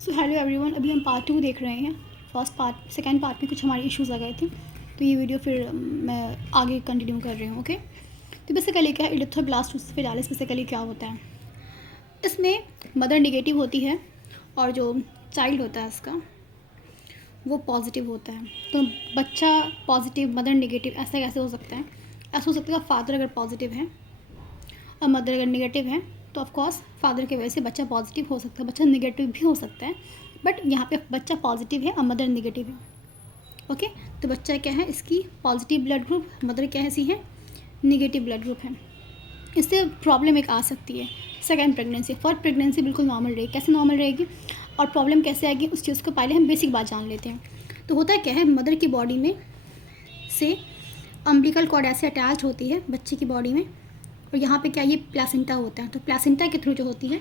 So hello everyone, अभी हम part 2 देख रहे हैं। सेकंड पार्ट में कुछ हमारे इश्यूज़ आ गए थे, तो ये वीडियो फिर मैं आगे कंटिन्यू कर रही हूँ। ओके, तो बेसिकली क्या है, इरिथ्रोब्लास्टोसिस फिलालिस बेसिकली क्या होता है। इसमें मदर निगेटिव होती है और जो चाइल्ड होता है इसका वो पॉजिटिव होता है। तो बच्चा पॉजिटिव, मदर निगेटिव, ऐसा कैसे हो सकता है? ऐसा हो सकता है फादर अगर पॉजिटिव है और मदर अगर निगेटिव है, तो ऑफकोर्स फादर की वजह से बच्चा पॉजिटिव हो सकता है, बच्चा निगेटिव भी हो सकता है। बट यहाँ पे बच्चा पॉजिटिव है और मदर निगेटिव है। ओके, तो बच्चा क्या है, इसकी पॉजिटिव ब्लड ग्रुप, मदर क्या है, सी है निगेटिव ब्लड ग्रुप है। इससे प्रॉब्लम एक आ सकती है सेकेंड प्रेगनेंसी। फर्स्ट प्रेगनेंसी बिल्कुल नॉर्मल रहेगी। कैसे नॉर्मल रहेगी और प्रॉब्लम कैसे आएगी, उस चीज़ को पहले हम बेसिक बात जान लेते हैं। तो होता क्या है, मदर की बॉडी में से अम्बिलिकल कॉर्ड ऐसे अटैच होती है बच्चे की बॉडी में, और यहाँ पे क्या, ये प्लासेंटा होता है। तो प्लासेंटा के थ्रू जो होती है,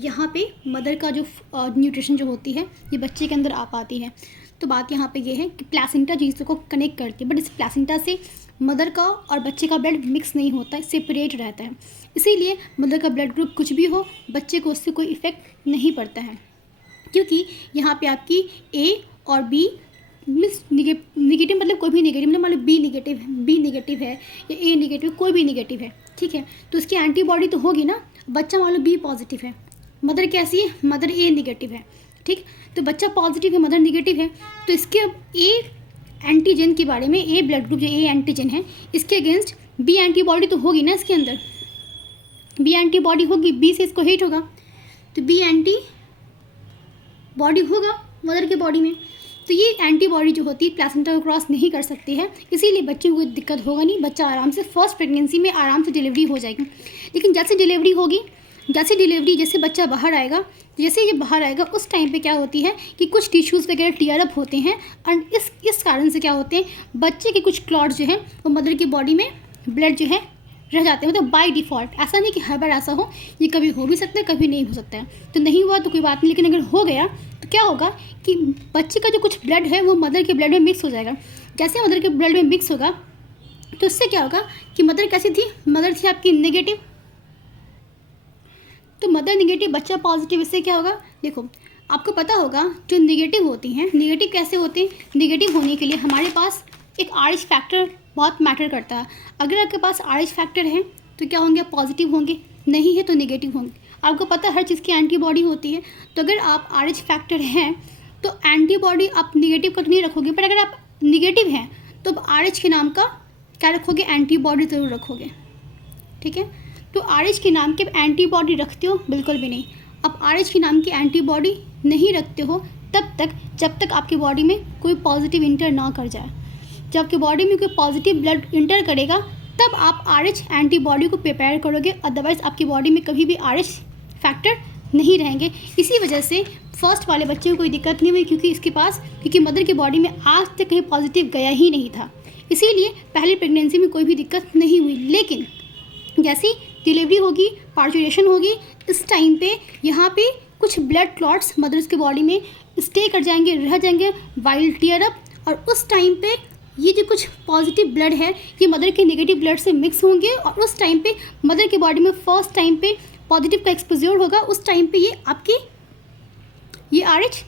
यहाँ पे मदर का जो न्यूट्रिशन जो होती है ये बच्चे के अंदर आ पाती है। तो बात यहाँ पे ये है कि प्लासेंटा चीज़ों को कनेक्ट करती है, बट इस प्लासेंटा से मदर का और बच्चे का ब्लड मिक्स नहीं होता है, सेपरेट रहता है। इसीलिए मदर का ब्लड ग्रुप कुछ भी हो, बच्चे को उससे कोई इफ़ेक्ट नहीं पड़ता है, क्योंकि यहाँ पे आपकी ए और बी मीन्स निगेटिव, मतलब कोई भी निगेटिव, मतलब मान लो बी निगेटिव है या ए निगेटिव, कोई भी निगेटिव है, ठीक है, तो उसकी एंटीबॉडी तो होगी ना। बच्चा मान लो बी पॉजिटिव है, मदर कैसी है, मदर ए निगेटिव है, ठीक। तो बच्चा पॉजिटिव है, मदर निगेटिव है, तो इसके ए एंटीजन के बारे में, ए ब्लड ग्रुप जो ए एंटीजन है, इसके अगेंस्ट बी एंटीबॉडी तो होगी ना इसके अंदर। बी एंटीबॉडी होगी, बी से इसको हिट होगा, तो बी एंटीबॉडी होगा मदर के बॉडी में। तो ये एंटीबॉडी जो होती है प्लासेंटा को क्रॉस नहीं कर सकती है, इसीलिए बच्चे को कोई दिक्कत होगा नहीं, बच्चा आराम से फर्स्ट प्रेगनेंसी में आराम से डिलीवरी हो जाएगी। लेकिन जैसे डिलीवरी होगी, जैसे बच्चा बाहर आएगा, जैसे ये बाहर आएगा उस टाइम पे क्या होती है कि कुछ टिश्यूज़ वगैरह टीयर अप होते हैं, और इस कारण से क्या होते हैं, बच्चे के कुछ क्लॉट जो है वो मदर की बॉडी में ब्लड जो है रह जाते हैं। मतलब बाय डिफ़ॉल्ट, ऐसा नहीं कि हर बार ऐसा हो, ये कभी हो भी सकता है, कभी नहीं हो सकता है। तो नहीं हुआ तो कोई बात नहीं, लेकिन अगर हो गया तो क्या होगा कि बच्चे का जो कुछ ब्लड है वो मदर के ब्लड में मिक्स हो जाएगा। जैसे मदर के ब्लड में मिक्स होगा तो इससे क्या होगा कि मदर कैसी थी, मदर थी आपकी निगेटिव, तो मदर निगेटिव, बच्चा पॉजिटिव। इससे क्या होगा, देखो आपको पता होगा जो निगेटिव होती हैं, निगेटिव कैसे होते हैं, निगेटिव होने के लिए हमारे पास एक RH फैक्टर बहुत मैटर करता है। अगर आपके पास RH फैक्टर है तो क्या होंगे, आप पॉजिटिव होंगे, नहीं है तो निगेटिव होंगे। आपको पता है हर चीज़ की एंटीबॉडी होती है, तो अगर आप RH फैक्टर हैं तो एंटीबॉडी आप निगेटिव का तो नहीं रखोगे, पर अगर आप निगेटिव हैं तो आप RH के नाम का क्या रखोगे, एंटीबॉडी ज़रूर रखोगे, ठीक है। तो RH के नाम के एंटीबॉडी रखते हो, बिल्कुल भी नहीं। आप RH के नाम की एंटीबॉडी नहीं रखते हो तब तक जब तक आपकी बॉडी में कोई पॉजिटिव इंटर ना कर जाए। जब आपकी बॉडी में कोई पॉजिटिव ब्लड इंटर करेगा तब आप RH एंटीबॉडी को प्रिपेयर करोगे, अदरवाइज़ आपकी बॉडी में कभी भी RH फैक्टर नहीं रहेंगे। इसी वजह से फर्स्ट वाले बच्चे को कोई दिक्कत नहीं हुई, क्योंकि मदर की बॉडी में आज तक कहीं पॉजिटिव गया ही नहीं था, इसीलिए पहली प्रेगनेंसी में कोई भी दिक्कत नहीं हुई। लेकिन जैसी डिलीवरी होगी, पार्चुरेशन होगी, इस टाइम पे यहाँ पे कुछ ब्लड क्लॉट्स मदर्स के बॉडी में स्टे कर जाएंगे, रह जाएंगे वाइल टीयर अप, और उस टाइम पे ये जो कुछ पॉजिटिव ब्लड है ये मदर के नेगेटिव ब्लड से मिक्स होंगे, और उस टाइम पे मदर के बॉडी में फर्स्ट टाइम पे पॉजिटिव का एक्सपोजर होगा। उस टाइम पे ये आपकी ये RH,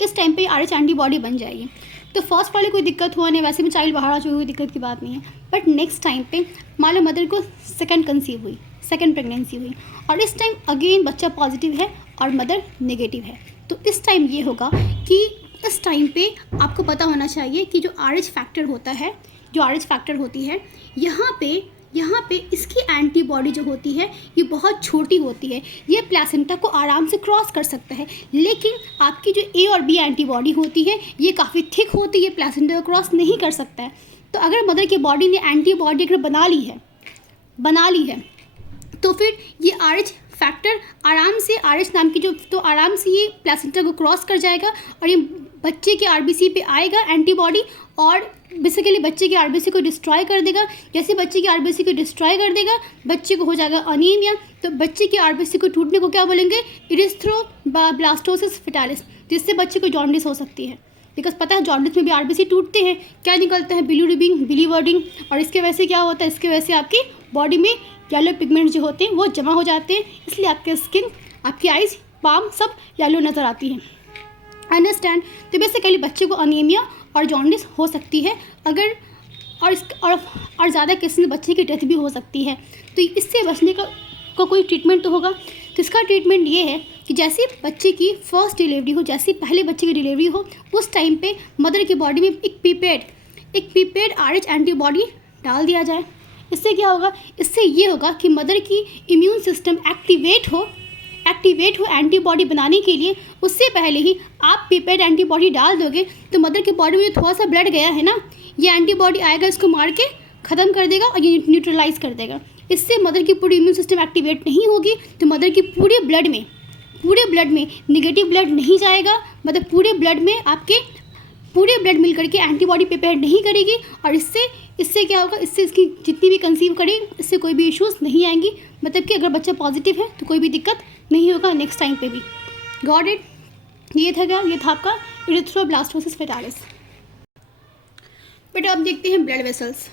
इस टाइम पे RH एंटीबॉडी बन जाएगी। तो फर्स्ट वाली कोई दिक्कत हुआ नहीं, वैसे भी चाइल्ड बाहर आ चुकी, कोई दिक्कत की बात नहीं है। बट नेक्स्ट टाइम पे मान लो मदर को सेकंड प्रेगनेंसी हुई, और इस टाइम अगेन बच्चा पॉजिटिव है और मदर नेगेटिव है, तो इस टाइम ये होगा कि इस टाइम पे आपको पता होना चाहिए कि जो RH फैक्टर होता है, जो RH फैक्टर होती है, यहाँ पे इसकी एंटीबॉडी जो होती है ये बहुत छोटी होती है, ये प्लासेंटा को आराम से क्रॉस कर सकता है। लेकिन आपकी जो A और B एंटीबॉडी होती है ये काफ़ी थिक होती है, प्लासेंटा को क्रॉस नहीं कर सकता है। तो अगर मदर की बॉडी ने एंटीबॉडी अगर बना ली है तो फिर ये RH फैक्टर आराम से, RH नाम की जो, तो आराम से ये प्लासेंटा को क्रॉस कर जाएगा और ये बच्चे के RBC पे आएगा एंटीबॉडी, और बेसिकली बच्चे के RBC को डिस्ट्रॉय कर देगा। जैसे बच्चे के RBC को डिस्ट्रॉय कर देगा, बच्चे को हो जाएगा अनीमिया। तो बच्चे के RBC को टूटने को क्या बोलेंगे, इरिथ्रोब्लास्टोसिस फिटालिस, जिससे बच्चे को जॉन्डिस हो सकती है। बिकॉज पता है जॉन्डिस में भी RBC टूटते हैं, क्या निकलता है, बिलीवर्डिंग, और इसके वजह से क्या होता है, इसके वजह से आपकी बॉडी में येलो पिगमेंट जो होते हैं वो जमा हो जाते हैं, इसलिए आपके स्किन, आपकी आइज़ पाम सब येलो नज़र आती है। अंडरस्टैंड। तो बेसिकली बच्चे को अनीमिया और जॉन्डिस हो सकती है अगर और ज़्यादा केसेस में बच्चे की डेथ भी हो सकती है। तो इससे बचने का कोई ट्रीटमेंट तो होगा। तो इसका ट्रीटमेंट ये है कि जैसे बच्चे की फर्स्ट डिलीवरी हो, जैसे पहले बच्चे की डिलीवरी हो, उस टाइम पे मदर की बॉडी में एक प्रीपेड RH एंटीबॉडी डाल दिया जाए। इससे क्या होगा? इससे ये होगा कि मदर की इम्यून सिस्टम एक्टिवेट हो एंटीबॉडी बनाने के लिए। उससे पहले ही आप प्रीपेड एंटीबॉडी डाल दोगे तो मदर की बॉडी में थोड़ा सा ब्लड गया है ना, ये एंटीबॉडी आएगा, इसको मार के ख़त्म कर देगा और ये न्यूट्रलाइज कर देगा। इससे मदर की पूरी इम्यून सिस्टम एक्टिवेट नहीं होगी, तो मदर की पूरे ब्लड में निगेटिव ब्लड नहीं जाएगा। मतलब पूरे ब्लड मिल करके एंटीबॉडी प्रिपेयर नहीं करेगी। और इससे क्या होगा? इससे इसकी जितनी भी कंसीव करे, इससे कोई भी इश्यूज़ नहीं आएंगी। मतलब कि अगर बच्चा पॉजिटिव है तो कोई भी दिक्कत नहीं होगा नेक्स्ट टाइम पे भी। Got it? ये था आपका इरिथ्रोब्लास्टोसिस फेटालिस। बेटा अब देखते हैं blood vessels.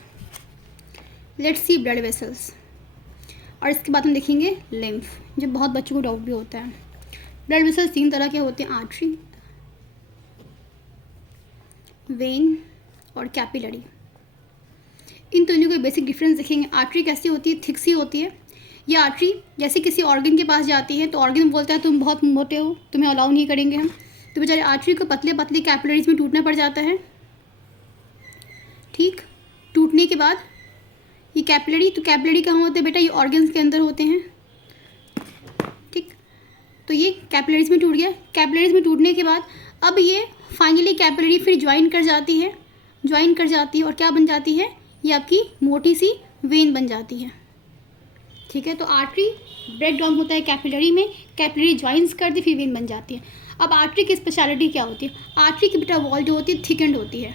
Let's see blood vessels. और इसके बाद हम देखेंगे लिम्फ, जो बहुत बच्चों को डाउट भी होता है। ब्लड वेसल्स 3 तरह के होते हैं, आर्टरी, वेन और कैपिलरी। इन दोनों का बेसिक डिफरेंस देखेंगे। आर्टरी कैसी होती है? थिक सी होती है। ये आर्टरी जैसे किसी ऑर्गन के पास जाती है तो ऑर्गन बोलता है तुम बहुत मोटे हो, तुम्हें अलाउ नहीं करेंगे हम। तो बेचारे आर्टरी को पतले कैपिलरीज में टूटना पड़ जाता है। ठीक, टूटने के बाद ये कैपिलरी कहाँ होते हैं बेटा? ये ऑर्गन्स के अंदर होते हैं। ठीक, तो ये कैपिलरीज में टूट गया। कैपिलरीज में टूटने के बाद अब ये फाइनली कैपिलरी फिर ज्वाइन कर जाती है और क्या बन जाती है? ये आपकी मोटी सी वेन बन जाती है। ठीक है, तो आर्टरी ब्रेक डाउन होता है कैपिलरी में, कैपिलरी ज्वाइंस करती फिर वेन बन जाती है। अब आर्टरी की स्पेशलिटी क्या होती है? आर्टरी की बेटा वॉल जो होती है थिकेंड होती है।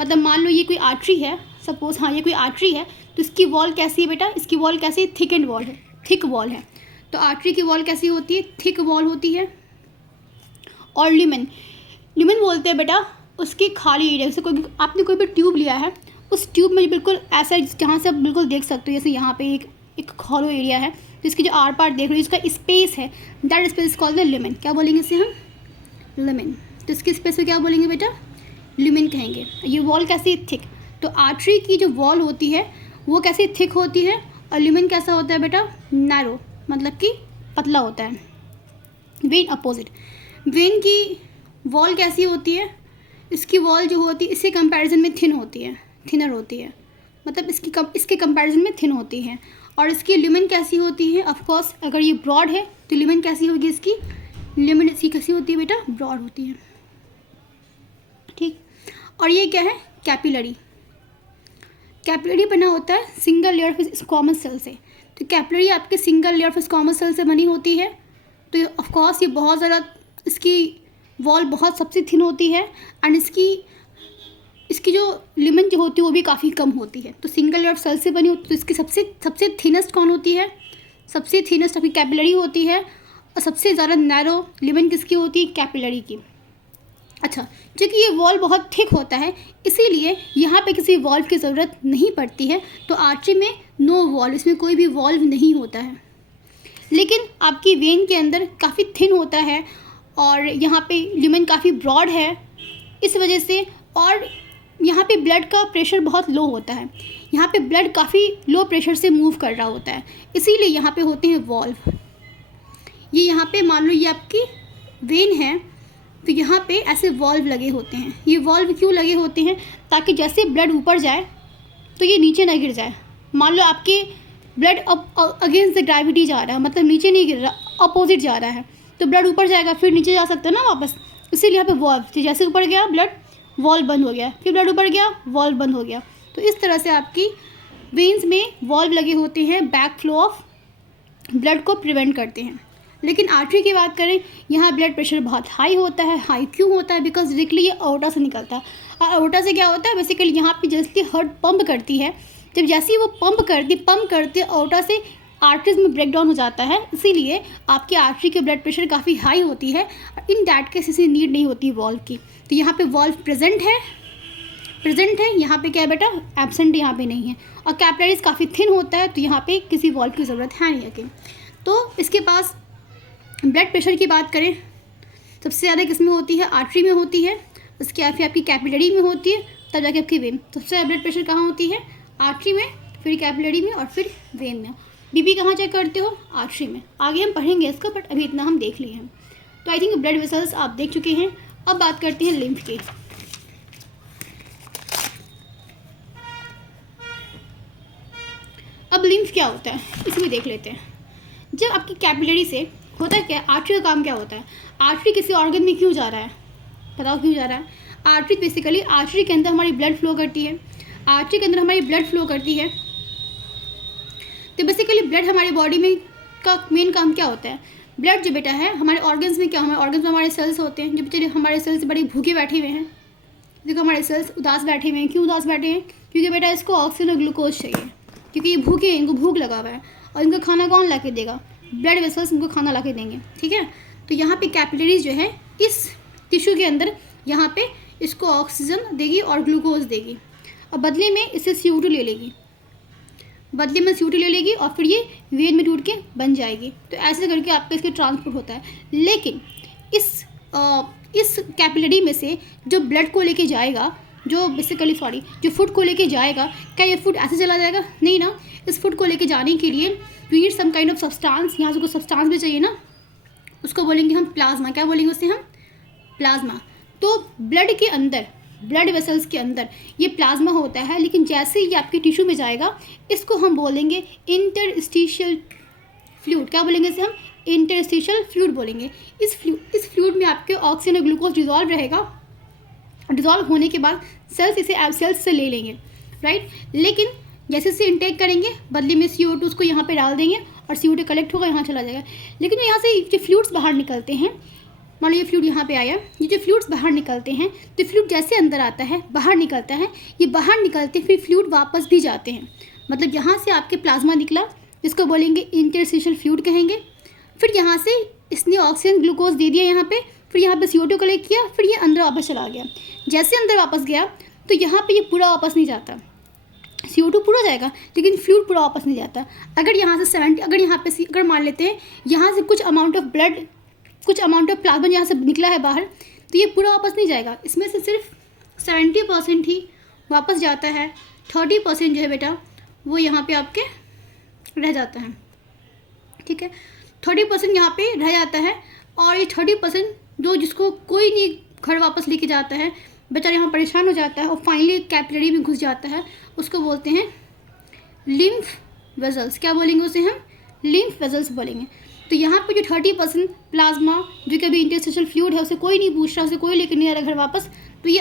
मतलब मान लो ये कोई आर्टरी है, सपोज ये कोई आर्टरी है, तो इसकी वॉल कैसी है बेटा? इसकी वॉल कैसी है? थिक वॉल है। तो आर्टरी की वॉल कैसी होती है? थिक वॉल होती है। और लिमन बोलते हैं बेटा उसकी खाली एरिया से। आपने कोई भी ट्यूब लिया है, उस ट्यूब में बिल्कुल ऐसा जहाँ से आप बिल्कुल देख सकते हो, जैसे यहाँ पे एक हॉलो एरिया है, तो इसकी जो आर पार देख रहे हो, इसका स्पेस है, दैट स्पेस कॉल्ड द लिमन। क्या बोलेंगे इसे हम? लिमन। तो इसके स्पेस को क्या बोलेंगे बेटा? लिमन कहेंगे। ये वॉल कैसी है? थिक। तो आर्टरी की जो वॉल होती है वो कैसी? थिक होती है। और लिमन कैसा होता है बेटा? नैरो, मतलब कि पतला होता है। When opposite. वेन की वॉल कैसी होती है? इसकी वॉल जो होती है इसके कंपैरिजन में थिनर होती है। मतलब इसके कंपैरिजन में थिन होती है। और इसकी लिमन कैसी होती है? ऑफ कोर्स अगर ये ब्रॉड है तो लिमन कैसी होगी? इसकी लिमन इसकी कैसी होती है बेटा? ब्रॉड होती है। ठीक, और ये क्या है? कैपिलरी बना होता है single layer of squamous cell से। तो कैपिलरी आपके single layer of squamous cell से बनी होती है। तो ऑफ कोर्स ये बहुत ज़्यादा, इसकी वॉल बहुत सबसे थिन होती है। एंड इसकी जो लिमन जो होती है वो भी काफ़ी कम होती है। तो सिंगल लेयर ऑफ सेल से बनी होती है। तो इसकी सबसे थिनेस्ट कौन होती है? सबसे थिनेस्ट आपकी कैपिलरी होती है। और सबसे ज़्यादा नैरो लिमन किसकी होती है? कैपिलरी की। अच्छा, क्योंकि ये वॉल बहुत थिक होता है इसीलिए यहाँ पे किसी वॉल्व की ज़रूरत नहीं पड़ती है। तो आर्टरी में नो वॉल्व, इसमें कोई भी वॉल्व नहीं होता है। लेकिन आपकी वेन के अंदर काफ़ी थिन होता है और यहाँ पे लिमन काफ़ी ब्रॉड है, इस वजह से। और यहाँ पे ब्लड का प्रेशर बहुत लो होता है। यहाँ पे ब्लड काफ़ी लो प्रेशर से मूव कर रहा होता है, इसीलिए यहाँ पे होते हैं वॉल्व। ये यहाँ पे मान लो ये आपकी वेन है, तो यहाँ पे ऐसे वॉल्व लगे होते हैं। ये वॉल्व क्यों लगे होते हैं? ताकि जैसे ब्लड ऊपर जाए तो ये नीचे ना गिर जाए। मान लो आपके ब्लड अगेंस्ट द ग्रेविटी जा रहा है, मतलब नीचे नहीं गिर रहा, अपोजिट जा रहा है, तो ब्लड ऊपर जाएगा, फिर नीचे जा सकता है ना वापस। इसीलिए यहाँ पे वॉल्व, जैसे ऊपर गया ब्लड, वॉल्व बंद हो गया, फिर ब्लड ऊपर गया, वॉल्व बंद हो गया। तो इस तरह से आपकी वेन्स में वॉल्व लगे होते हैं, बैक फ्लो ऑफ ब्लड को प्रिवेंट करते हैं। लेकिन आर्टरी की बात करें, यहाँ ब्लड प्रेशर बहुत हाई होता है। हाई क्यों होता है? बिकॉज डायरेक्टली ये अओर्टा से निकलता है। और अओर्टा से क्या होता है? बेसिकली यहाँ पे जैसे हार्ट पंप करती है, जब जैसे ही वो पंप करती है अओर्टा से आर्टरीज में ब्रेकडाउन हो जाता है। इसीलिए आपकी आर्टरी की ब्लड प्रेशर काफ़ी हाई होती है। इन दैट केस इसे नीड नहीं होती वॉल्व की। तो यहाँ पे वॉल्व प्रेजेंट है, यहाँ पे क्या है बेटा? एब्सेंट यहाँ पे नहीं है। और कैपिलरीज काफ़ी थिन होता है, तो यहाँ पे किसी वॉल्व की ज़रूरत है नहीं। अगेन तो इसके पास ब्लड प्रेशर की बात करें, सबसे ज़्यादा किस में होती है? आर्टरी में होती है, उसके बाद फिर आपकी कैपिलरी में होती है, तब जाके आपकी वेन। सबसे ज़्यादा ब्लड प्रेशर कहाँ होती है? आर्टरी में, फिर कैपिलरी में और फिर वेन में। बीपी कहाँ चेक करते हो? आर्टरी में। आगे हम पढ़ेंगे इसको, बट अभी इतना हम देख लिए हैं। तो आई थिंक ब्लड वेसल्स आप देख चुके हैं। अब बात करते हैं लिम्फ की। अब लिम्फ क्या होता है इसमें देख लेते हैं। जब आपकी कैपिलरी से होता है क्या, आर्टरी का काम क्या होता है? आर्टरी किसी ऑर्गन में क्यों जा रहा है? बताओ क्यों जा रहा है? आर्टरी बेसिकली, आर्टरी के अंदर हमारी ब्लड फ्लो करती है। आर्टरी के अंदर हमारी ब्लड फ्लो करती है, तो बेसिकली ब्लड हमारी बॉडी में का मेन काम क्या होता है? ब्लड जो बेटा है हमारे ऑर्गन्स में क्या, हमारे ऑर्गन्स में हमारे सेल्स होते हैं, जो बेचारे हमारे सेल्स बड़े भूखे बैठे हुए हैं। देखो हमारे सेल्स उदास बैठे हुए हैं। क्यों उदास बैठे हैं? क्योंकि बेटा इसको ऑक्सीजन और ग्लूकोज चाहिए, क्योंकि ये भूखे हैं, इनको भूख लगा हुआ है। और इनको खाना कौन ला के देगा? ब्लड वेसल्स इनको खाना ला के देंगे। ठीक है, तो यहाँ पे कैपिलरीज जो है इस टिश्यू के अंदर यहाँ पे इसको ऑक्सीजन देगी और ग्लूकोज देगी, और बदले में इससे CO2 ले लेगी, बदले में CO2 ले लेगी, और फिर ये वेन में टूट के बन जाएगी। तो ऐसे करके आपका इसके ट्रांसपोर्ट होता है। लेकिन इस कैपिलरी में से जो ब्लड को लेके जाएगा, जो बेसिकली जो फूड को लेके जाएगा, क्या ये फूड ऐसे चला जाएगा? नहीं ना। इस फूड को लेके जाने के लिए you need some kind of substance. यहाँ से कोई सब्सटेंस भी चाहिए ना, उसको बोलेंगे हम प्लाज्मा। क्या बोलेंगे उसे हम? प्लाज्मा। तो ब्लड के अंदर, ब्लड वेसल्स के अंदर ये प्लाज्मा होता है, लेकिन जैसे ही आपके टिश्यू में जाएगा इसको हम बोलेंगे इंटरस्टिशियल फ्लूइड। क्या बोलेंगे इसे हम? इंटरस्टिशियल फ्लूइड बोलेंगे। इस फ्लूइड में आपके ऑक्सीजन और ग्लूकोज डिजॉल्व रहेगा। डिजॉल्व होने के बाद सेल्स इसे सेल्स से ले लेंगे, राइट। लेकिन जैसे इसे इंटेक करेंगे, बदले में CO2 उसको यहाँ पे डाल देंगे और CO2 कलेक्ट होगा, यहाँ चला जाएगा। लेकिन यहाँ से जो फ्लूइड्स बाहर निकलते हैं, मान लो ये फ्लूइड यहाँ पे आया, ये जो फ्लूइड्स बाहर निकलते हैं, तो फ्लूइड जैसे अंदर आता है बाहर निकलता है, ये बाहर निकलते फिर फ्लूइड वापस भी जाते हैं। मतलब यहाँ से आपके प्लाज्मा निकला, जिसको बोलेंगे इंटरस्टिशियल फ्लूइड कहेंगे। फिर यहाँ से इसने ऑक्सीजन ग्लूकोज दे दिया यहाँ पे, फिर यहाँ पे CO2 कलेक्ट किया, फिर ये अंदर वापस चला गया। जैसे अंदर वापस गया तो यहाँ पे ये पूरा वापस नहीं जाता, CO2 पूरा जाएगा लेकिन फ्लूइड पूरा वापस नहीं जाता। अगर यहाँ से 70, अगर यहाँ पे अगर मान लेते हैं यहाँ से कुछ अमाउंट ऑफ ब्लड, कुछ अमाउंट ऑफ प्लाज्मा यहाँ से निकला है बाहर, तो ये पूरा वापस नहीं जाएगा। इसमें से सिर्फ 70% ही वापस जाता है। 30% जो है बेटा वो यहाँ पे आपके रह जाता है। ठीक है, 30% यहाँ पे रह जाता है, और ये 30% जो जिसको कोई नहीं घर वापस लेके जाता है, बेचारा यहाँ परेशान हो जाता है और फाइनली कैपिलरी में घुस जाता है, उसको बोलते हैं लिम्फ वेसल्स। क्या बोलेंगे उसे हम? लिम्फ वेसल्स बोलेंगे। तो यहाँ पे जो 30% प्लाज्मा जो कभी इंटरस्टिशियल फ्लूइड है उसे कोई नहीं पूछ रहा, उसे कोई लेकर नहीं आ रहा घर वापस, तो ये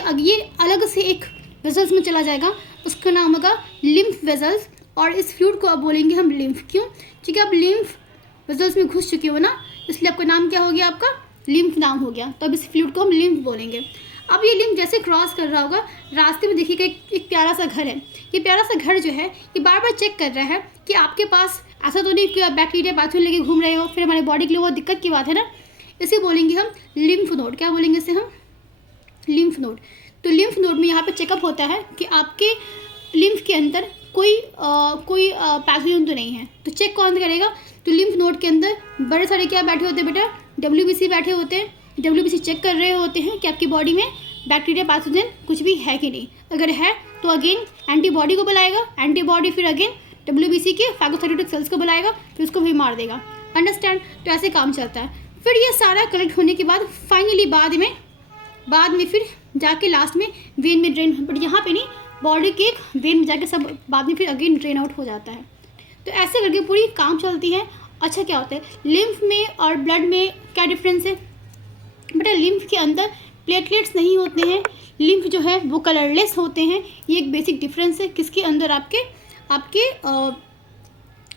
अलग से एक वेसल्स में चला जाएगा, उसका नाम होगा लिम्फ वेसल्स। और इस फ्लूइड को अब बोलेंगे हम लिम्फ। क्यों? क्योंकि आप लिम्फ वेसल्स में घुस चुके हो ना, इसलिए आपका नाम क्या हो गया? आपका लिम्फ नाम हो गया। तो अब इस फ्लूइड को हम लिम्फ बोलेंगे। अब ये लिम्फ जैसे क्रॉस कर रहा होगा, रास्ते में देखिएगा एक प्यारा सा घर है। ये प्यारा सा घर जो है ये बार बार चेक कर रहा है कि आपके पास ऐसा तो नहीं कि आप बैक्टीरिया पैथोजन लेके घूम रहे हो, फिर हमारे बॉडी के लिए वो दिक्कत की बात है ना। इसे बोलेंगे हम लिम्फ नोड। क्या बोलेंगे इसे हम? Lymph node. तो लिम्फ नोड में यहाँ पे चेकअप होता है कि आपके लिम्फ के अंदर कोई पैथोजन तो नहीं है। तो चेक कौन करेगा? तो लिम्फ नोड के अंदर बड़े सारे क्या बैठे होते हैं बेटा? WBC बैठे होते हैं। WBC चेक कर रहे होते हैं कि आपकी बॉडी में बैक्टीरिया पैथोजन कुछ भी है कि नहीं। अगर है तो अगेन एंटीबॉडी को बुलाएगा, एंटीबॉडी फिर अगेन WBC के फैगोसाइटोटिक सेल्स को बुलाएगा, फिर उसको भी मार देगा। अंडरस्टैंड? तो ऐसे काम चलता है। फिर ये सारा कलेक्ट होने के बाद फाइनली बाद में फिर जाके लास्ट में वेन में ड्रेन, बट यहाँ पे नहीं, बॉडी के एक वेन में जाके सब बाद में फिर अगेन ड्रेन आउट हो जाता है। तो ऐसे करके पूरी काम चलती है। अच्छा, क्या होता है लिम्फ में और ब्लड में क्या डिफरेंस है बेटा? लिम्फ के अंदर प्लेटलेट्स नहीं होते हैं, लिम्फ जो है वो कलरलेस होते हैं। ये एक बेसिक डिफरेंस है किसके अंदर? आपके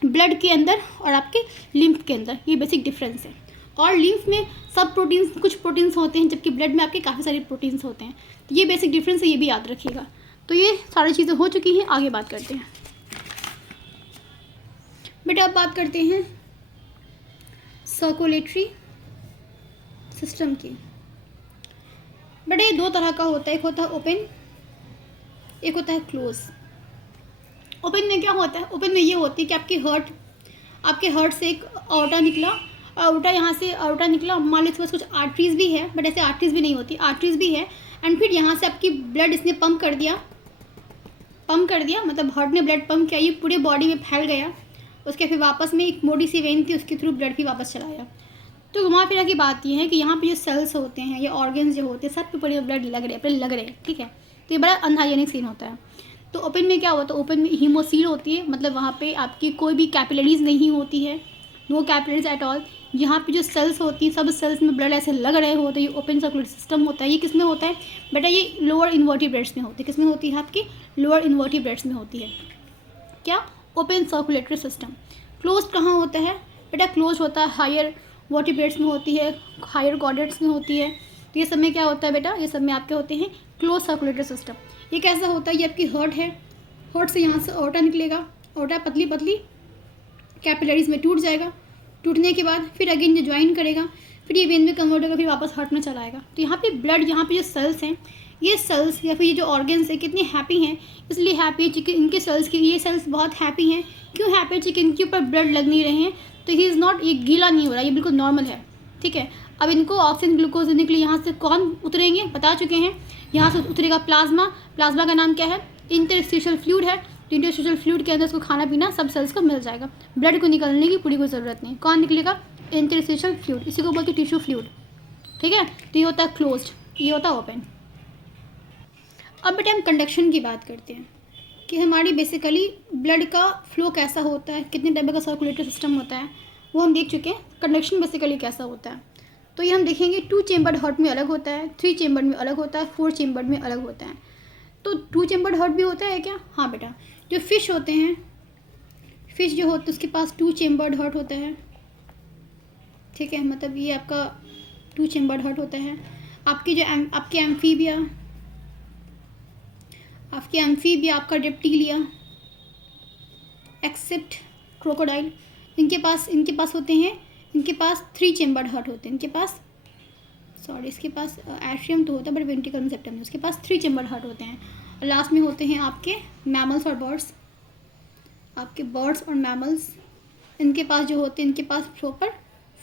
ब्लड के अंदर और आपके लिम्फ के अंदर, ये बेसिक डिफरेंस है। और लिम्फ में सब प्रोटीन्स, कुछ प्रोटीन्स होते हैं, जबकि ब्लड में आपके काफ़ी सारे प्रोटीन्स होते हैं। तो ये बेसिक डिफरेंस है, ये भी याद रखिएगा। तो ये सारी चीज़ें हो चुकी हैं, आगे बात करते हैं बेटा। अब बात करते हैं सर्कुलेटरी सिस्टम की। बेटा ये दो तरह का होता है, एक होता है ओपन, एक होता है क्लोज। ओपन में क्या होता है? ओपन में ये होती है कि आपके हार्ट से एक ऑर्टा निकला आउटा यहाँ से आउटा निकला, मान लो इसके पास कुछ आर्टरीज भी है, बट ऐसे आर्टरीज भी नहीं होती, आर्टरीज भी है। एंड फिर यहाँ से आपकी ब्लड इसने पंप कर दिया, मतलब हार्ट ने ब्लड पंप किया, ये पूरे बॉडी में फैल गया। उसके फिर वापस में एक मोटी सी वेन थी, उसके थ्रू ब्लड भी वापस चला गया। तो घुमा फिरा की बात ये है कि यहाँ पे जो सेल्स होते हैं या ऑर्गन्स जो होते हैं सब पे पूरे ब्लड लग रहे हैं, ठीक है। तो ये बड़ा अनहाइजेनिक सीन होता है। तो ओपन में क्या होता है, ओपन में हीमोसील होती है, मतलब वहाँ पे आपकी कोई भी कैपिलरीज नहीं होती है, नो कैपिलरीज एट ऑल। यहाँ पे जो सेल्स होती हैं सब सेल्स में ब्लड ऐसे लग रहे होते हैं, ये ओपन सर्कुलेटरी सिस्टम होता है। ये किस में होता है बेटा, ये लोअर इन्वर्टिब्रेट्स में होती है। किस में होती है आपकी, लोअर इन्वर्टिब्रेट्स में होती है क्या, ओपन सर्कुलेटरी सिस्टम। क्लोज कहाँ होता है बेटा, क्लोज होता है हायर वर्टिब्रेट्स में होती है, हायर कॉर्डेट्स में होती है। तो ये सब में क्या होता है बेटा, ये सब में आपके होते हैं क्लोज सर्कुलेटरी सिस्टम। ये कैसा होता है, ये आपकी हार्ट है, हार्ट से यहाँ से ऑर्टा निकलेगा, ऑर्टा पतली पतली कैपिलरीज में टूट जाएगा, टूटने के बाद फिर अगेन जो ज्वाइन करेगा, फिर ये वेन में कन्वर्ट होगा, फिर वापस हार्ट में चला आएगा। तो यहाँ पे ब्लड, यहाँ पे जो सेल्स हैं, ये सेल्स या फिर ये जो ऑर्गन्स है कितनी हैप्पी हैं, इसलिए हैप्पी है चिकन, इनके सेल्स की, ये सेल्स बहुत हैप्पी हैं। क्यों हैप्पी है, चिकन के ऊपर ब्लड लग नहीं रहे हैं, तो ही इज़ नॉट, ये गीला नहीं हो रहा, ये बिल्कुल नॉर्मल है, ठीक है। अब इनको ऑक्सीजन ग्लूकोज देने के लिए यहाँ से कौन उतरेंगे, बता चुके हैं, यहाँ से उतरेगा प्लाज्मा। प्लाज्मा का नाम क्या है, इंटरस्टिशियल फ्लूइड है। तो इंटरस्टिशियल फ्लूइड के अंदर उसको खाना पीना सब सेल्स को मिल जाएगा, ब्लड को निकलने की पूरी कोई ज़रूरत नहीं। कौन निकलेगा, इंटरस्टिशियल फ्लूइड, इसी को बोलते हैं टिश्यू फ्लूइड, ठीक है। तो ये होता है क्लोज्ड, ये होता है ओपन। अब बेटा हम कंडक्शन की बात करते हैं कि हमारी बेसिकली ब्लड का फ्लो कैसा होता है, कितने टाइप का सर्कुलेटरी सिस्टम होता है, वो हम देख चुके हैं। कंडक्शन बेसिकली कैसा होता है तो ये हम देखेंगे। 2 चेम्बर्ड हार्ट में अलग होता है, 3 चेम्बर्ड में अलग होता है, 4 चेम्बर्ड में अलग होता है। तो 2 चेम्बर्ड हार्ट भी होता है क्या, हाँ बेटा। जो फिश होते हैं, फिश जो होते हैं उसके पास 2 चेम्बर्ड हार्ट होता है, ठीक है, मतलब ये आपका 2 चेम्बर्ड हार्ट होता है। आपकी जो आपके एम्फीबिया, आपका रेप्टिलिया, एक्सेप्ट क्रोकोडाइल, इनके पास होते हैं, इनके पास 3 चेम्बर्ड हार्ट होते हैं। इनके पास इसके पास एट्रियम तो होता है बट वेंट्रिकल सेप्टम में, उसके पास 3 चेम्बर्ड हार्ट होते हैं। और लास्ट में होते हैं आपके मैमल्स और बर्ड्स, आपके बर्ड्स और मैमल्स, इनके पास जो होते हैं, इनके पास प्रॉपर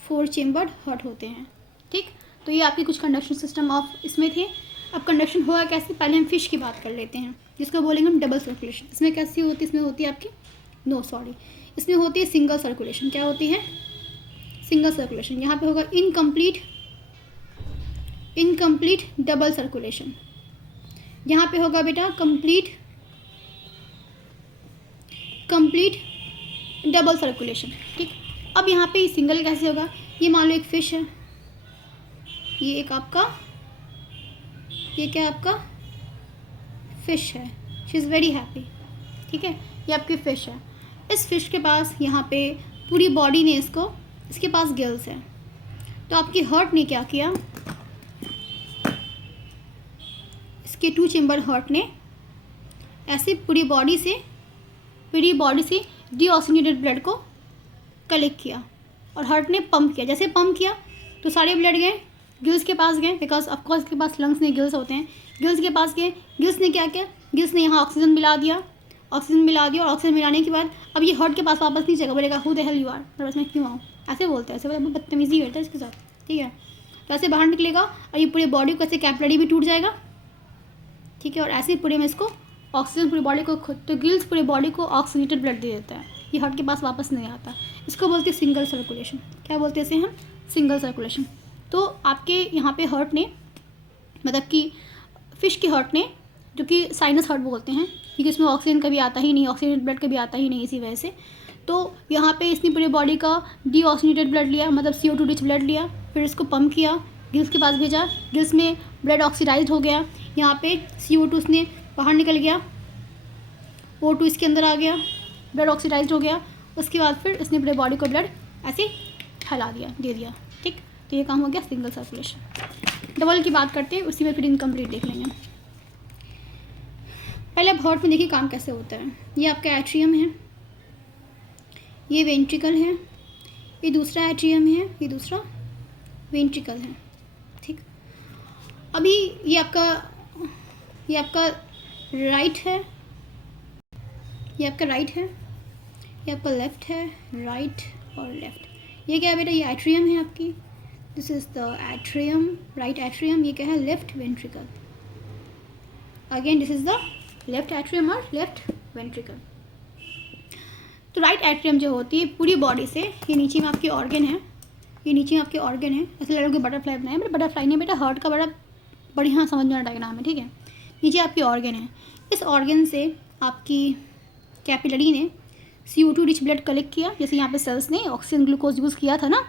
4 चेम्बर्ड हार्ट होते हैं, ठीक। तो ये आपकी कुछ कंडक्शन सिस्टम ऑफ इसमें थे। अब कंडक्शन हुआ कैसे, पहले हम फिश की बात कर लेते हैं, जिसको बोलेंगे हम डबल सर्कुलेशन। इसमें कैसी होती है, इसमें होती है आपकी इसमें होती है सिंगल सर्कुलेशन। क्या होती है, सिंगल सर्कुलेशन। यहाँ पे होगा इनकम्प्लीट डबल सर्कुलेशन। यहाँ पे होगा बेटा कंप्लीट डबल सर्कुलेशन, ठीक। अब यहाँ पे सिंगल कैसे होगा, ये मान लो एक फिश है, ये एक आपका, ये क्या आपका फिश है, शी इज़ वेरी हैप्पी, ठीक है, ये आपकी फ़िश है। इस फिश के पास यहाँ पे पूरी बॉडी ने इसके पास गिल्स है। तो आपकी हार्ट ने क्या किया, इसके 2 चेम्बर हार्ट ने ऐसे पूरी बॉडी से डीऑक्सीजनेटेड ब्लड को कलेक्ट किया और हार्ट ने पंप किया। जैसे पंप किया तो सारे ब्लड गए गिल्स के पास गए, बिकॉज ऑफकोर्स इसके पास लंग्स नहीं गिल्स होते हैं। गिल्स के पास गए, गिल्स ने क्या किया, गिल्स ने यहाँ ऑक्सीजन मिला दिया और ऑक्सीजन मिलाने के बाद अब ये हार्ट के पास वापस नहीं जाएगा, बोलेगा who the hell you are, मैं बस मैं क्यों आऊँ, ऐसे बोलते हैं, ऐसे बदतमीजी करता है इसके साथ, ठीक है। तो ऐसे बाहर निकलेगा और ये पूरे बॉडी को ऐसे कैपिलरी भी टूट जाएगा, ठीक है, और ऐसे पूरे में इसको ऑक्सीजन पूरी बॉडी को तो गिल्स पूरी बॉडी को ऑक्सीजनेटेड ब्लड दे देता है, ये हार्ट के पास वापस नहीं आता। इसको बोलते हैं सिंगल सर्कुलेशन। क्या बोलते हैं इसे हम, सिंगल सर्कुलेशन। तो आपके यहाँ पे हार्ट ने, मतलब कि फ़िश के हार्ट ने, जो कि साइनस हार्ट बोलते हैं क्योंकि इसमें ऑक्सीजन कभी आता ही नहीं, ऑक्सीजनेटेड ब्लड कभी आता ही नहीं इसी वजह से। तो यहाँ पे इसने पूरी बॉडी का डीऑक्सीजनेटेड ब्लड लिया, मतलब CO2 रिच ब्लड लिया, फिर इसको पंप किया, गिल्स के पास भेजा, गिल्स में ब्लड ऑक्सीडाइज हो गया, यहाँ पे CO2 इसने बाहर निकल गया, O2 इसके अंदर आ गया, ब्लड ऑक्सीडाइज हो गया। उसके बाद फिर इसने पूरे बॉडी को ब्लड ऐसे फैला दिया, दे दिया, ठीक। तो ये काम हो गया सिंगल सर्कुलेशन। डबल की बात करते हैं, उसी में फिर इनकम्प्लीट देख लेंगे। पहले अब हार्ट में देखिए काम कैसे होता है। ये आपका एट्रियम है, ये वेंट्रिकल है, ये दूसरा एट्रियम है, ये दूसरा वेंट्रिकल है, ठीक। अभी ये आपका राइट है, ये आपका राइट है, ये आपका लेफ़्ट है, राइट और लेफ़्ट। ये क्या है बेटा, ये एट्रियम है आपकी, this is the atrium, right atrium. ये क्या है, left ventricle. Again this is the left atrium और लेफ्ट वेंट्रिकल। तो राइट एट्रियम जो होती है पूरी बॉडी से, ये नीचे में आपके ऑर्गन है, ये नीचे में आपके ऑर्गन है, ऐसे लड़कों के बटरफ्लाई बनाए, बट बटरफ्लाई नहीं बेटा, हार्ट का बड़ा बढ़िया समझ में डायग्राम है, ठीक है। नीचे आपके ऑर्गन है, इस ऑर्गन से आपकी कैपिलरी ने CO2 रिच ब्लड कलेक्ट किया, जैसे यहाँ पे सेल्स ने ऑक्सीजन ग्लूकोज यूज़ किया था ना,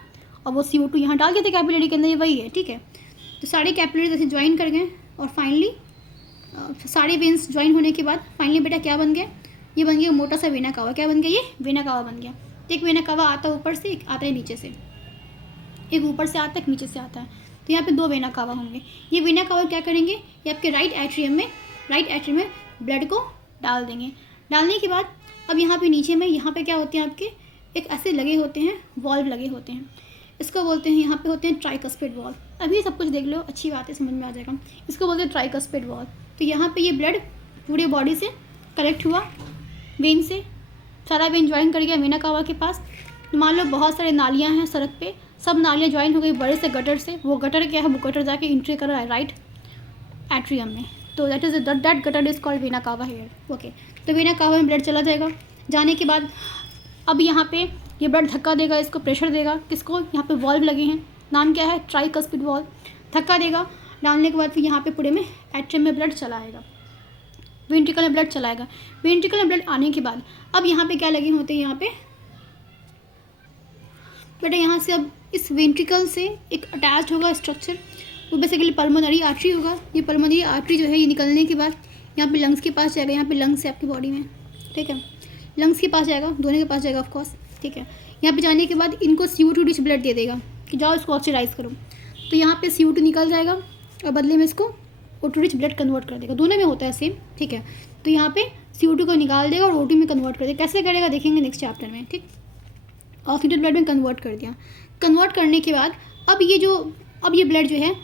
और वो CO2 यहाँ डाल दिए थे कैपिलरी के अंदर, ये वही है, ठीक है। तो सारे कैपिलरीज ऐसे ज्वाइन कर गए और फाइनली सारे वेन्स ज्वाइन होने के बाद फाइनली बेटा क्या बन गया, ये बन गया मोटा सा वेना कावा। क्या बन गया, ये वेना कावा बन गया। तो एक वेना कावा आता है ऊपर से, एक आता है नीचे से, एक ऊपर से आता है, एक नीचे से आता है। तो यहाँ पे दो वेना कावा होंगे। ये वेना कावा क्या करेंगे, ये आपके राइट एट्रियम में ब्लड को डाल देंगे। डालने के बाद अब यहाँ पे नीचे में, यहाँ पे क्या होते हैं आपके, एक ऐसे लगे होते हैं, वॉल्व लगे होते हैं, इसको बोलते हैं, यहाँ पे होते हैं ट्राइकस्पिड वॉल्व। अभी सब कुछ देख लो, अच्छी बात है, समझ में आ जाएगा। इसको बोलते हैं ट्राइकस्पिड वॉल्व। तो यहाँ पे ये ब्लड पूरे बॉडी से कलेक्ट हुआ, वेन से, सारा वेन ज्वाइन कर गया वेना कावा के पास। मान लो बहुत सारे नालियाँ हैं सड़क पे, सब नालियाँ ज्वाइन हो गई बड़े से गटर से। वो गटर क्या है, वो गटर जाके एंट्री कर रहा है राइट एट्रियम में। तो that gutter is called vena cava here. Okay, तो वेना कावा में ब्लड चला जाएगा। जाने के बाद अब यहाँ पे ये ब्लड धक्का देगा, इसको प्रेशर देगा, किसको, यहाँ पे वॉल्व लगे हैं, नाम क्या है, ट्राइकस्पिड वॉल्व। धक्का देगा, डालने के बाद फिर यहाँ पे पूरे में एट्रियम में ब्लड चला आएगा, वेंट्रिकल में ब्लड चलाएगा। वेंट्रिकल में ब्लड आने के बाद अब यहाँ पे क्या लगे होते हैं, यहाँ पे बेटा यहाँ से अब इस वेंट्रिकल से एक अटैच होगा स्ट्रक्चर, वो बेसिकली पल्मोनरी आर्टरी होगा। ये पल्मोनरी आर्टरी जो है, ये निकलने के बाद यहाँ पे लंग्स के पास जाएगा, यहाँ पे लंग्स है आपकी बॉडी में, ठीक है, लंग्स के पास जाएगा, दोनों के पास जाएगा ऑफकोर्स, ठीक है। यहाँ पे जाने के बाद इनको CO2 रिच ब्लड दे देगा कि जाओ इसको ऑक्सीडाइज करो। तो यहाँ पे CO2 निकल जाएगा और बदले में इसको O2 रिच ब्लड कन्वर्ट कर देगा, दोनों में होता है सेम, ठीक है। तो यहाँ पे CO2 को निकाल देगा और O2 में कन्वर्ट कर देगा। कैसे करेगा देखेंगे नेक्स्ट चैप्टर में, ठीक। ऑक्सीडेड ब्लड में कन्वर्ट कर दिया। कन्वर्ट करने के बाद अब ये ब्लड जो है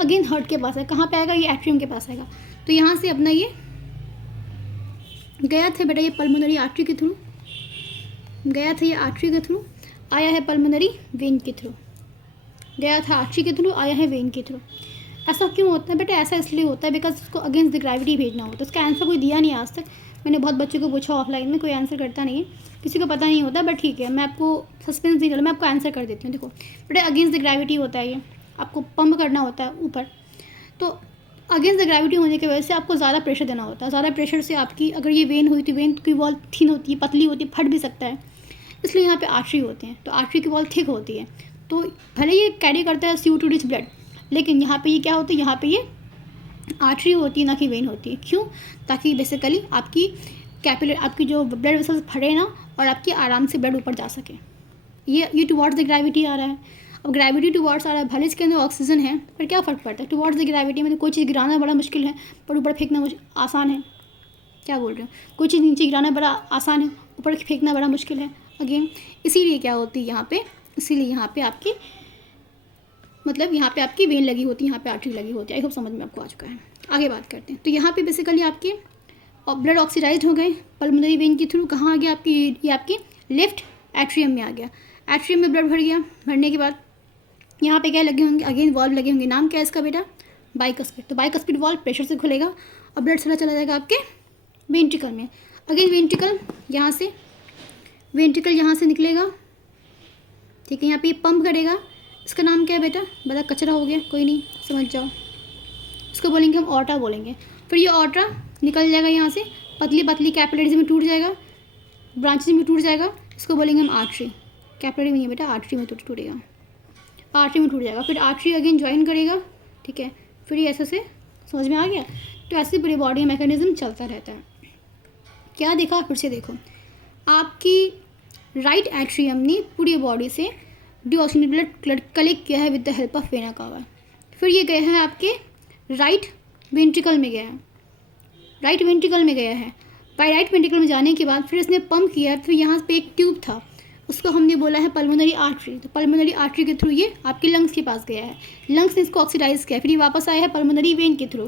अगेन हार्ट के पास है, कहाँ पे आएगा, ये एट्रियम के पास आएगा। तो यहाँ से अपना ये गया था बेटा, ये पल्मोनरी आर्टरी के थ्रू गया था, ये आर्टरी के थ्रू आया है, पल्मोनरी वेन के थ्रू गया था, आर्टरी के थ्रू आया है, वेन के थ्रू। ऐसा क्यों होता है बेटा, ऐसा इसलिए होता है बिकॉज उसको अगेंस्ट द ग्रेविटी भेजना होता है। इसका आंसर कोई दिया नहीं आज तक, मैंने बहुत बच्चों को पूछा ऑफलाइन में, कोई आंसर करता नहीं है, किसी को पता नहीं होता, बट ठीक है, मैं आपको सस्पेंस नहीं डालूँ, मैं आपको आंसर कर देती हूँ। देखो बेटा, अगेंस्ट द ग्रेविटी होता है, ये आपको पंप करना होता है ऊपर। तो अगेंस्ट द ग्रेविटी होने की वजह से आपको ज़्यादा प्रेशर देना होता है। ज़्यादा प्रेशर से आपकी अगर ये वेन हुई तो वेन की वॉल थिन होती है, पतली होती है, फट भी सकता है, इसलिए यहाँ पे आर्टरी होते हैं। तो आर्टरी की वॉल थिक होती है, तो भले ये कैरी करता है CO2 रिच ब्लड, लेकिन यहाँ पे ये क्या होती है, यहाँ पे ये आर्टरी होती है, ना कि वेन होती है। क्यों, ताकि बेसिकली आपकी आपकी जो ब्लड वेसल्स फटे ना, और आपकी आराम से ब्लड ऊपर जा सके। ये टुवार्ड्स द ग्रेविटी आ रहा है। अब ग्रेविटी टुवार्ड्स आ रहा है, भले इसके अंदर ऑक्सीजन है, पर क्या फ़र्क पड़ता है, टुवार्ड्स द ग्रेविटी में तो कोई चीज़ गिराना बड़ा मुश्किल है, पर ऊपर फेंकना आसान है। क्या बोल रहे हो, कोई चीज़ नीचे गिराना बड़ा आसान है, ऊपर फेंकना बड़ा मुश्किल है। अगेन इसीलिए क्या होती है यहाँ पे, इसीलिए यहाँ पे आपकी मतलब यहाँ पे आपकी वेन लगी होती है, यहाँ पे आर्टरी लगी होती है। आई होप समझ में आपको आ चुका है। आगे बात करते हैं। तो यहाँ पे बेसिकली आपके ब्लड ऑक्सीडाइज्ड हो गए पल्मोनरी वेन के थ्रू, कहाँ आ गया आपकी, ये आपकी लेफ्ट एट्रियम में आ गया। एट्रियम में ब्लड भर गया, भरने के बाद यहाँ पे क्या लगे होंगे, अगेन वॉल्व लगे होंगे, नाम क्या है इसका बेटा, बाइकस्पिड। तो बाइकस्पिड वॉल्व प्रेशर से खुलेगा और ब्लड चला जाएगा आपके वेंट्रिकल में। अगेन वेंट्रिकल यहाँ से निकलेगा, ठीक है। यहाँ पे पंप करेगा, इसका नाम क्या है बेटा, बड़ा कचरा हो गया, कोई नहीं, समझ जाओ, इसको बोलेंगे हम ऑर्टा बोलेंगे। फिर ये ऑर्टा निकल जाएगा यहाँ से, पतली पतली कैपिलरीज में टूट जाएगा, ब्रांचेज में टूट जाएगा, इसको बोलेंगे हम आर्टरी। कैपिलरी में नहीं बेटा, आर्टरी में टूटेगा, आर्टरी में टूट जाएगा। फिर आर्टरी अगेन ज्वाइन करेगा, ठीक है। फिर ये ऐसे से, समझ में आ गया। तो ऐसे पूरी बॉडी मैकेनिज्म चलता रहता है। क्या देखा, फिर से देखो, आपकी राइट एट्रियम ने पूरी बॉडी से डीऑक्सीजनेटेड ब्लड कलेक्ट किया है with the help of vena cava. फिर ये गया है आपके राइट वेंट्रिकल में गया है, राइट वेंट्रिकल में गया है। बाय राइट वेंट्रिकल में जाने के बाद फिर इसने पंप किया, फिर यहाँ पे एक ट्यूब था, उसको हमने बोला है पल्मोनरी आर्टरी। तो पल्मोनरी आर्टरी के थ्रू ये आपके लंग्स के पास गया है, लंग्स ने इसको ऑक्सीडाइज किया, फिर ये वापस आया है पल्मोनरी वेन के थ्रू।